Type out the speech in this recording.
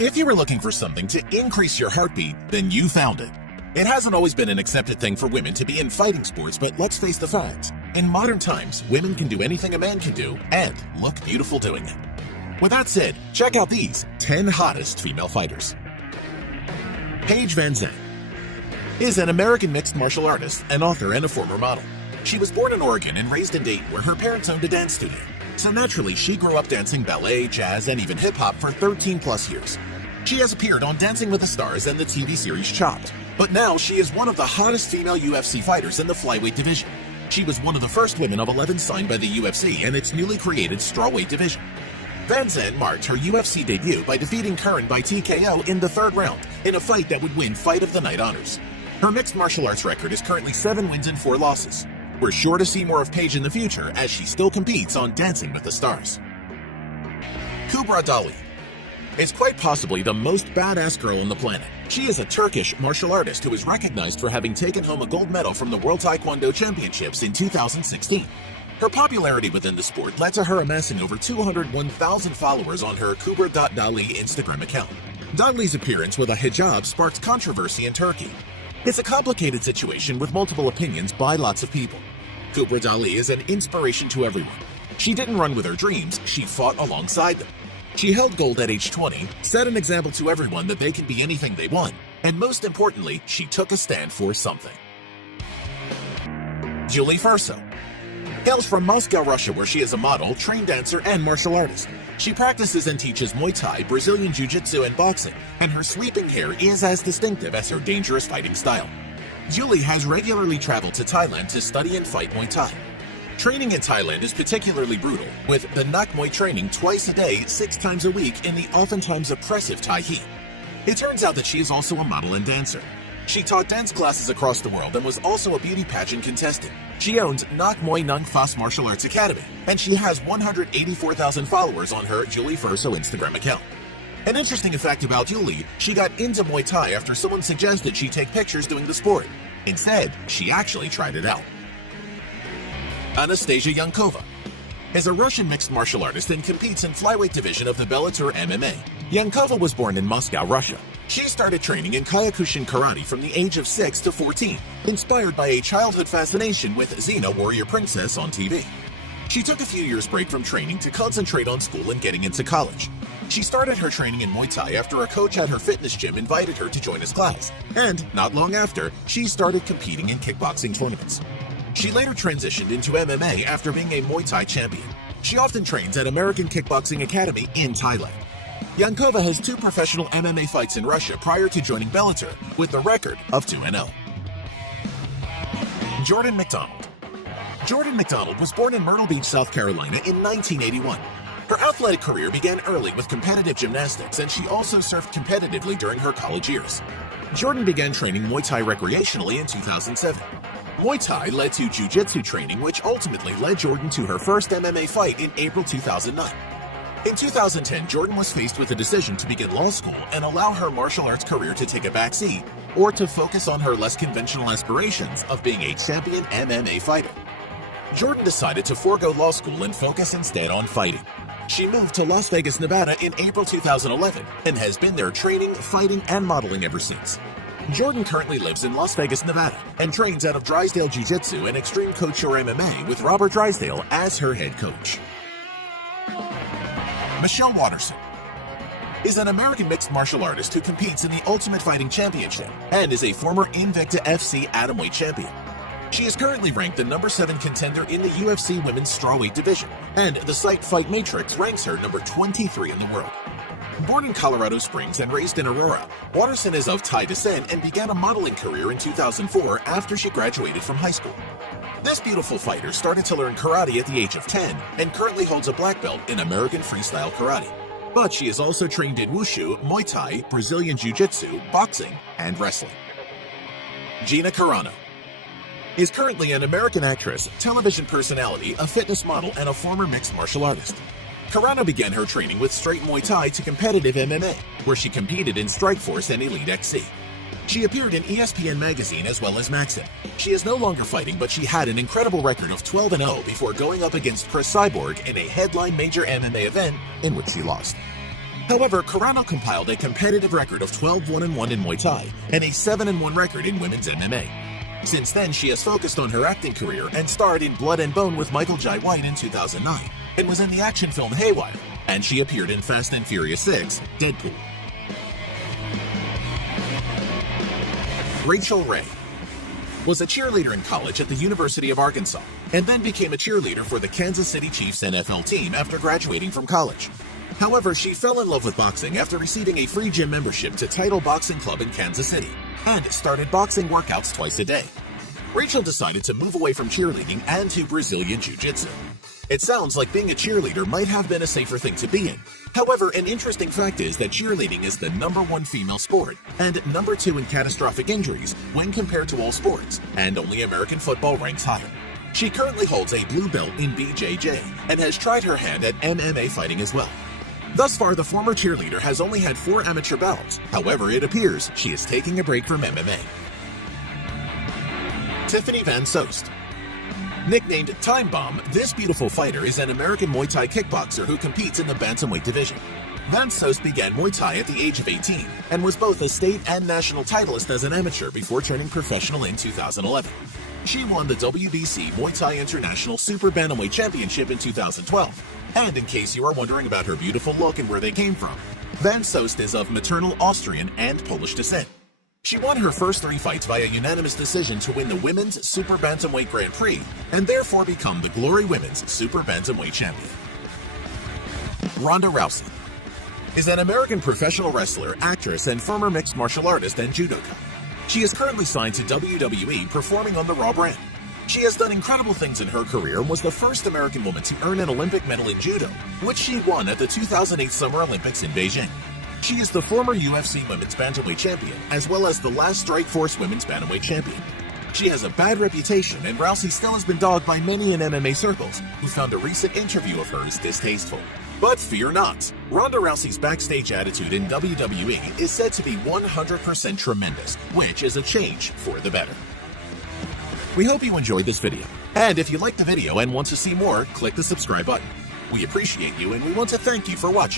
If you were looking for something to increase your heartbeat, then you found it. It hasn't always been an accepted thing for women to be in fighting sports, but let's face the facts. In modern times, women can do anything a man can do and look beautiful doing it. With that said, check out these 10 hottest female fighters. Paige VanZant is an American mixed martial artist, an author, and a former model. She was born in Oregon and raised in Dayton, where her parents owned a dance studio. So naturally, she grew up dancing ballet, jazz, and even hip-hop for 13 plus years. She has appeared on Dancing with the Stars and the TV series Chopped. But now she is one of the hottest female UFC fighters in the flyweight division. She was one of the first women of 11 signed by the UFC and its newly created strawweight division. VanZant marked her UFC debut by defeating Curran by TKO in the third round in a fight that would win Fight of the Night honors. Her mixed martial arts record is currently 7 wins and 4 losses. We're sure to see more of Paige in the future as she still competes on Dancing with the Stars. Kubra Dali is quite possibly the most badass girl on the planet. She is a Turkish martial artist who is recognized for having taken home a gold medal from the World Taekwondo Championships in 2016. Her popularity within the sport led to her amassing over 201,000 followers on her Kubra.Dali Instagram account. Dali's appearance with a hijab sparked controversy in Turkey. It's a complicated situation with multiple opinions by lots of people. Kubra Dali is an inspiration to everyone. She didn't run with her dreams, she fought alongside them. She held gold at age 20, set an example to everyone that they can be anything they want, and most importantly, she took a stand for something. Julie Furso hails from Moscow, Russia, where she is a model, trained dancer, and martial artist. She practices and teaches Muay Thai, Brazilian Jiu-Jitsu, and boxing, and her sweeping hair is as distinctive as her dangerous fighting style. Julie has regularly traveled to Thailand to study and fight Muay Thai. Training in Thailand is particularly brutal, with the Nak Muay training twice a day, 6 times a week in the oftentimes oppressive Thai heat. It turns out that she is also a model and dancer. She taught dance classes across the world and was also a beauty pageant contestant. She owns Nak Muay Nung Fas Martial Arts Academy, and she has 184,000 followers on her Julie Furso Instagram account. An interesting fact about Julie, she got into Muay Thai after someone suggested she take pictures doing the sport. Instead, she actually tried it out. Anastasia Yankova is a Russian mixed martial artist and competes in flyweight division of the Bellator MMA. Yankova was born in Moscow, Russia. She started training in Kyokushin karate from the age of 6 to 14, inspired by a childhood fascination with Xena Warrior Princess on TV. She took a few years break from training to concentrate on school and getting into college. She started her training in Muay Thai after a coach at her fitness gym invited her to join his class, and not long after, she started competing in kickboxing tournaments. She later transitioned into MMA after being a Muay Thai champion. She often trains at American Kickboxing Academy in Thailand. Yankova has 2 professional MMA fights in Russia prior to joining Bellator, with the record of 2-0. Jordan McDonald. Jordan McDonald was born in Myrtle Beach, South Carolina in 1981. Her athletic career began early with competitive gymnastics, and she also surfed competitively during her college years. Jordan began training Muay Thai recreationally in 2007. Muay Thai led to Jiu-Jitsu training, which ultimately led Jordan to her first MMA fight in April 2009. In 2010, Jordan was faced with a decision to begin law school and allow her martial arts career to take a backseat, or to focus on her less conventional aspirations of being a champion MMA fighter. Jordan decided to forego law school and focus instead on fighting. She moved to Las Vegas, Nevada in April 2011 and has been there training, fighting, and modeling ever since. Jordan currently lives in Las Vegas, Nevada, and trains out of Drysdale Jiu-Jitsu and Extreme Couture MMA with Robert Drysdale as her head coach. Michelle Watterson is an American mixed martial artist who competes in the Ultimate Fighting Championship and is a former Invicta FC Atomweight champion. She is currently ranked the number 7 contender in the UFC Women's Strawweight division, and the site Fight Matrix ranks her number 23 in the world. Born in Colorado Springs and raised in Aurora, Watterson is of Thai descent and began a modeling career in 2004 after she graduated from high school. This beautiful fighter started to learn karate at the age of 10 and currently holds a black belt in American Freestyle Karate. But she is also trained in Wushu, Muay Thai, Brazilian Jiu-Jitsu, boxing, and wrestling. Gina Carano is currently an American actress, television personality, a fitness model, and a former mixed martial artist. Carano began her training with straight Muay Thai to competitive MMA, where she competed in Strikeforce and Elite XC. She appeared in ESPN magazine as well as Maxim. She is no longer fighting, but she had an incredible record of 12-0 before going up against Chris Cyborg in a headline major MMA event in which she lost. However, Carano compiled a competitive record of 12-1-1 in Muay Thai and a 7-1 record in women's MMA. Since then, she has focused on her acting career and starred in Blood and Bone with Michael Jai White in 2009 and was in the action film Haywire, and she appeared in Fast and Furious 6, Deadpool. Rachel Ray was a cheerleader in college at the University of Arkansas and then became a cheerleader for the Kansas City Chiefs NFL team after graduating from college. However, she fell in love with boxing after receiving a free gym membership to Title Boxing Club in Kansas City and started boxing workouts twice a day. Rachel decided to move away from cheerleading and to Brazilian Jiu-Jitsu. It sounds like being a cheerleader might have been a safer thing to be in. However, an interesting fact is that cheerleading is the #1 female sport and #2 in catastrophic injuries when compared to all sports, and only American football ranks higher. She currently holds a blue belt in BJJ and has tried her hand at MMA fighting as well. Thus far, the former cheerleader has only had 4 amateur bouts. However, it appears she is taking a break from MMA. Tiffany Van Soest. Nicknamed Time Bomb, this beautiful fighter is an American Muay Thai kickboxer who competes in the bantamweight division. Van Soest began Muay Thai at the age of 18 and was both a state and national titleist as an amateur before turning professional in 2011. She won the WBC Muay Thai International Super Bantamweight Championship in 2012. And in case you are wondering about her beautiful look and where they came from, Van Soest is of maternal Austrian and Polish descent. She won her first 3 fights via unanimous decision to win the Women's Super Bantamweight Grand Prix and therefore become the Glory Women's Super Bantamweight Champion. Ronda Rousey is an American professional wrestler, actress, and former mixed martial artist and judoka. She is currently signed to WWE, performing on the Raw brand. She has done incredible things in her career and was the first American woman to earn an Olympic medal in judo, which she won at the 2008 Summer Olympics in Beijing. She is the former UFC Women's Bantamweight Champion, as well as the last Strikeforce Women's Bantamweight Champion. She has a bad reputation, and Rousey still has been dogged by many in MMA circles, who found a recent interview of hers distasteful. But fear not, Ronda Rousey's backstage attitude in WWE is said to be 100% tremendous, which is a change for the better. We hope you enjoyed this video, and if you liked the video and want to see more, click the subscribe button. We appreciate you, and we want to thank you for watching.